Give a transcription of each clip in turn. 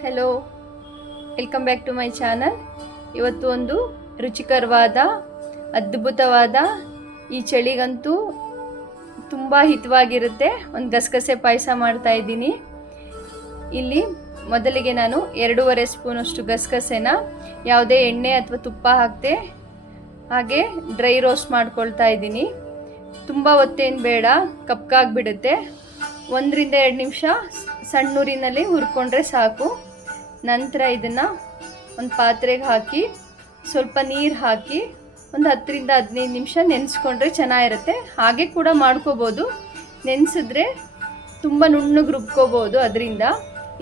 Hello welcome back to my channel ಇವತ್ತು ಒಂದು ರುಚಿಕರವಾದ, ಅದ್ಭುತವಾದ ಈ ಚಳಿಗಂತೂ ತುಂಬ ಹಿತವಾಗಿರುತ್ತೆ. ಒಂದು ಗಸಗಸೆ ಪಾಯಸ ಮಾಡ್ತಾ ಇದ್ದೀನಿ. ಇಲ್ಲಿ ಮೊದಲಿಗೆ ನಾನು ಎರಡೂವರೆ ಸ್ಪೂನಷ್ಟು ಗಸಗಸೆನ ಯಾವುದೇ ಎಣ್ಣೆ ಅಥವಾ ತುಪ್ಪ ಹಾಕದೆ ಹಾಗೆ ಡ್ರೈ ರೋಸ್ಟ್ ಮಾಡ್ಕೊಳ್ತಾ ಇದ್ದೀನಿ. ತುಂಬ ಹೊತ್ತೇನು ಬೇಡ ಕಪ್ಕಾಗ್ಬಿಡುತ್ತೆ ಒಂದರಿಂದ ಎರಡು ನಿಮಿಷ ಸಣ್ಣೂರಿನಲ್ಲಿ ಹುರ್ಕೊಂಡ್ರೆ ಸಾಕು. ನಂತರ ಇದನ್ನು ಒಂದು ಪಾತ್ರೆಗೆ ಹಾಕಿ, ಸ್ವಲ್ಪ ನೀರು ಹಾಕಿ ಒಂದು ಹತ್ತರಿಂದ ಹದಿನೈದು ನಿಮಿಷ ನೆನೆಸ್ಕೊಂಡ್ರೆ ಚೆನ್ನಾಗಿರುತ್ತೆ. ಹಾಗೆ ಕೂಡ ಮಾಡ್ಕೋಬೋದು. ನೆನೆಸಿದ್ರೆ ತುಂಬ ನುಣ್ಣಗೆ ರುಬ್ಕೋಬೋದು ಅದರಿಂದ.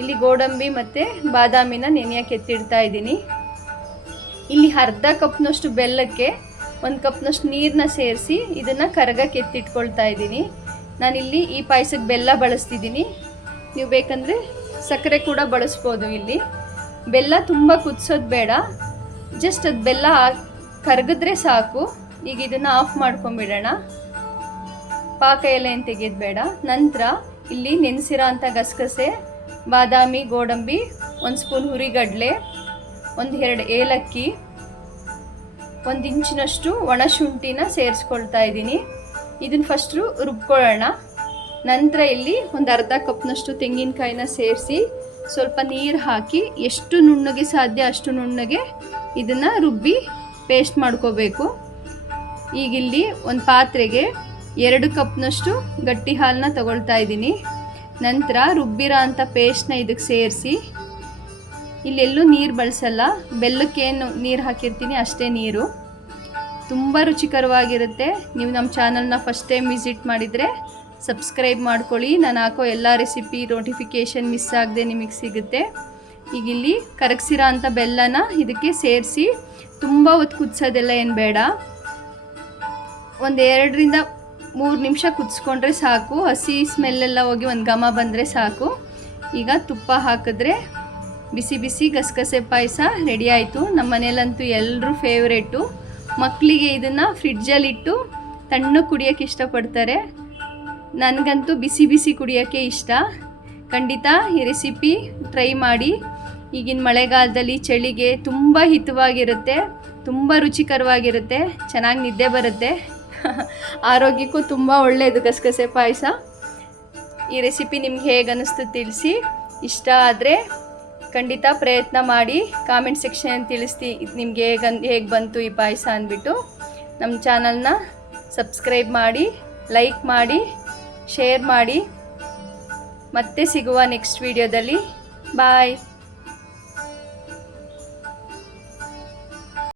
ಇಲ್ಲಿ ಗೋಡಂಬಿ ಮತ್ತು ಬಾದಾಮಿನ ನೆನೆಯೋಕೆ ಎತ್ತಿಡ್ತಾ ಇದ್ದೀನಿ. ಇಲ್ಲಿ ಅರ್ಧ ಕಪ್ನಷ್ಟು ಬೆಲ್ಲಕ್ಕೆ ಒಂದು ಕಪ್ನಷ್ಟು ನೀರನ್ನ ಸೇರಿಸಿ ಇದನ್ನು ಕರಗಕ್ಕೆ ಎತ್ತಿಟ್ಕೊಳ್ತಾ ಇದ್ದೀನಿ. ನಾನಿಲ್ಲಿ ಈ ಪಾಯಸಕ್ಕೆ ಬೆಲ್ಲ ಬಳಸ್ತಿದ್ದೀನಿ. ನೀವು ಬೇಕಂದರೆ ಸಕ್ಕರೆ ಕೂಡ ಬಳಸ್ಬೋದು ಇಲ್ಲಿ. ಬೆಲ್ಲ ತುಂಬ ಕುದಿಸೋದು ಬೇಡ. ಜಸ್ಟ್ ಅದು ಬೆಲ್ಲ ಕರಗಿದ್ರೆ ಸಾಕು. ಈಗ ಇದನ್ನು ಆಫ್ ಮಾಡ್ಕೊಂಬಿಡೋಣ. ಪಾಕ ಎಲೆ ಏನು ತೆಗೆಯೋದು ಬೇಡ. ನಂತರ ಇಲ್ಲಿ ನೆನೆಸಿರೋ ಅಂಥ ಗಸಗಸೆ, ಬಾದಾಮಿ, ಗೋಡಂಬಿ, ಒಂದು ಸ್ಪೂನ್ ಹುರಿಗಡಲೆ, ಒಂದು ಎರಡು ಏಲಕ್ಕಿ, ಒಂದು ಇಂಚಿನಷ್ಟು ಒಣ ಶುಂಠಿನ ಸೇರಿಸ್ಕೊಳ್ತಾ ಇದ್ದೀನಿ. ಇದನ್ನು ಫಸ್ಟು ರುಬ್ಕೊಳ್ಳೋಣ. ನಂತರ ಇಲ್ಲಿ ಒಂದು ಅರ್ಧ ಕಪ್ನಷ್ಟು ತೆಂಗಿನಕಾಯಿನ ಸೇರಿಸಿ ಸ್ವಲ್ಪ ನೀರು ಹಾಕಿ ಎಷ್ಟು ನುಣ್ಣಗೆ ಸಾಧ್ಯ ಅಷ್ಟು ನುಣ್ಣಗೆ ಇದನ್ನು ರುಬ್ಬಿ ಪೇಸ್ಟ್ ಮಾಡ್ಕೋಬೇಕು. ಈಗ ಇಲ್ಲಿ ಒಂದು ಪಾತ್ರೆಗೆ ಎರಡು ಕಪ್ನಷ್ಟು ಗಟ್ಟಿ ಹಾಲನ್ನ ತಗೊಳ್ತಾ ಇದ್ದೀನಿ. ನಂತರ ರುಬ್ಬಿರೋ ಅಂಥ ಪೇಸ್ಟ್ನ ಇದಕ್ಕೆ ಸೇರಿಸಿ. ಇಲ್ಲೆಲ್ಲೂ ನೀರು ಬಳಸಲ್ಲ ಬೆಲ್ಲಕ್ಕೇನು ನೀರು ಹಾಕಿರ್ತೀನಿ ಅಷ್ಟೇ ನೀರು. ತುಂಬ ರುಚಿಕರವಾಗಿರುತ್ತೆ. ನೀವು ನಮ್ಮ ಚಾನಲ್ನ ಫಸ್ಟ್ ಟೈಮ್ ವಿಸಿಟ್ ಮಾಡಿದರೆ ಸಬ್ಸ್ಕ್ರೈಬ್ ಮಾಡ್ಕೊಳ್ಳಿ. ನಾನು ಹಾಕೋ ಎಲ್ಲ ರೆಸಿಪಿ ನೋಟಿಫಿಕೇಷನ್ ಮಿಸ್ ಆಗದೆ ನಿಮಗೆ ಸಿಗುತ್ತೆ. ಈಗ ಇಲ್ಲಿ ಕರಗಿಸಿರೋ ಅಂಥ ಬೆಲ್ಲನ ಇದಕ್ಕೆ ಸೇರಿಸಿ ತುಂಬ ಹೊತ್ತು ಕುದಿಸೋದೆಲ್ಲ ಏನು ಬೇಡ. ಒಂದು ಎರಡರಿಂದ ಮೂರು ನಿಮಿಷ ಕುದಿಸ್ಕೊಂಡ್ರೆ ಸಾಕು. ಹಸಿ ಸ್ಮೆಲ್ಲೆಲ್ಲ ಹೋಗಿ ಒಂದು ಘಮ ಬಂದರೆ ಸಾಕು. ಈಗ ತುಪ್ಪ ಹಾಕಿದ್ರೆ ಬಿಸಿ ಬಿಸಿ ಗಸಗಸೆ ಪಾಯಸ ರೆಡಿ ಆಯಿತು. ನಮ್ಮ ಮನೇಲಂತೂ ಎಲ್ಲರೂ ಫೇವ್ರೇಟು ಮಕ್ಕಳಿಗೆ ಇದನ್ನು ಫ್ರಿಡ್ಜಲ್ಲಿಟ್ಟು ತಣ್ಣಗೆ ಕುಡಿಯೋಕ್ಕೆ ಇಷ್ಟಪಡ್ತಾರೆ. ನನಗಂತೂ ಬಿಸಿ ಬಿಸಿ ಕುಡಿಯೋಕ್ಕೆ ಇಷ್ಟ. ಖಂಡಿತ ಈ ರೆಸಿಪಿ ಟ್ರೈ ಮಾಡಿ. ಈಗಿನ ಮಳೆಗಾಲದಲ್ಲಿ ಚಳಿಗೆ ತುಂಬ ಹಿತವಾಗಿರುತ್ತೆ, ತುಂಬ ರುಚಿಕರವಾಗಿರುತ್ತೆ, ಚೆನ್ನಾಗಿ ನಿದ್ದೆ ಬರುತ್ತೆ. ಆರೋಗ್ಯಕ್ಕೂ ತುಂಬ ಒಳ್ಳೆಯದು ಗಸಗಸೆ ಪಾಯಸ. ಈ ರೆಸಿಪಿ ನಿಮ್ಗೆ ಹೇಗೆ ಅನ್ನಿಸ್ತು ತಿಳಿಸಿ. ಇಷ್ಟ ಆದರೆ ಖಂಡಿತ ಪ್ರಯತ್ನ ಮಾಡಿ. ಕಾಮೆಂಟ್ ಸೆಕ್ಷನ್ ತಿಳಿಸ್ತಿ ನಿಮ್ಗೆ ಹೇಗೆ ಹೇಗೆ ಬಂತು ಈ ಪಾಯಸ ಅಂದ್ಬಿಟ್ಟು. ನಮ್ಮ ಚಾನಲ್ನ ಸಬ್ಸ್ಕ್ರೈಬ್ ಮಾಡಿ, ಲೈಕ್ ಮಾಡಿ. ಶೇರ್ ಮಾಡಿ ಮತ್ತೆ ಸಿಗುವ ನೆಕ್ಸ್ಟ್ ವಿಡಿಯೋದಲ್ಲಿ ಬಾಯ್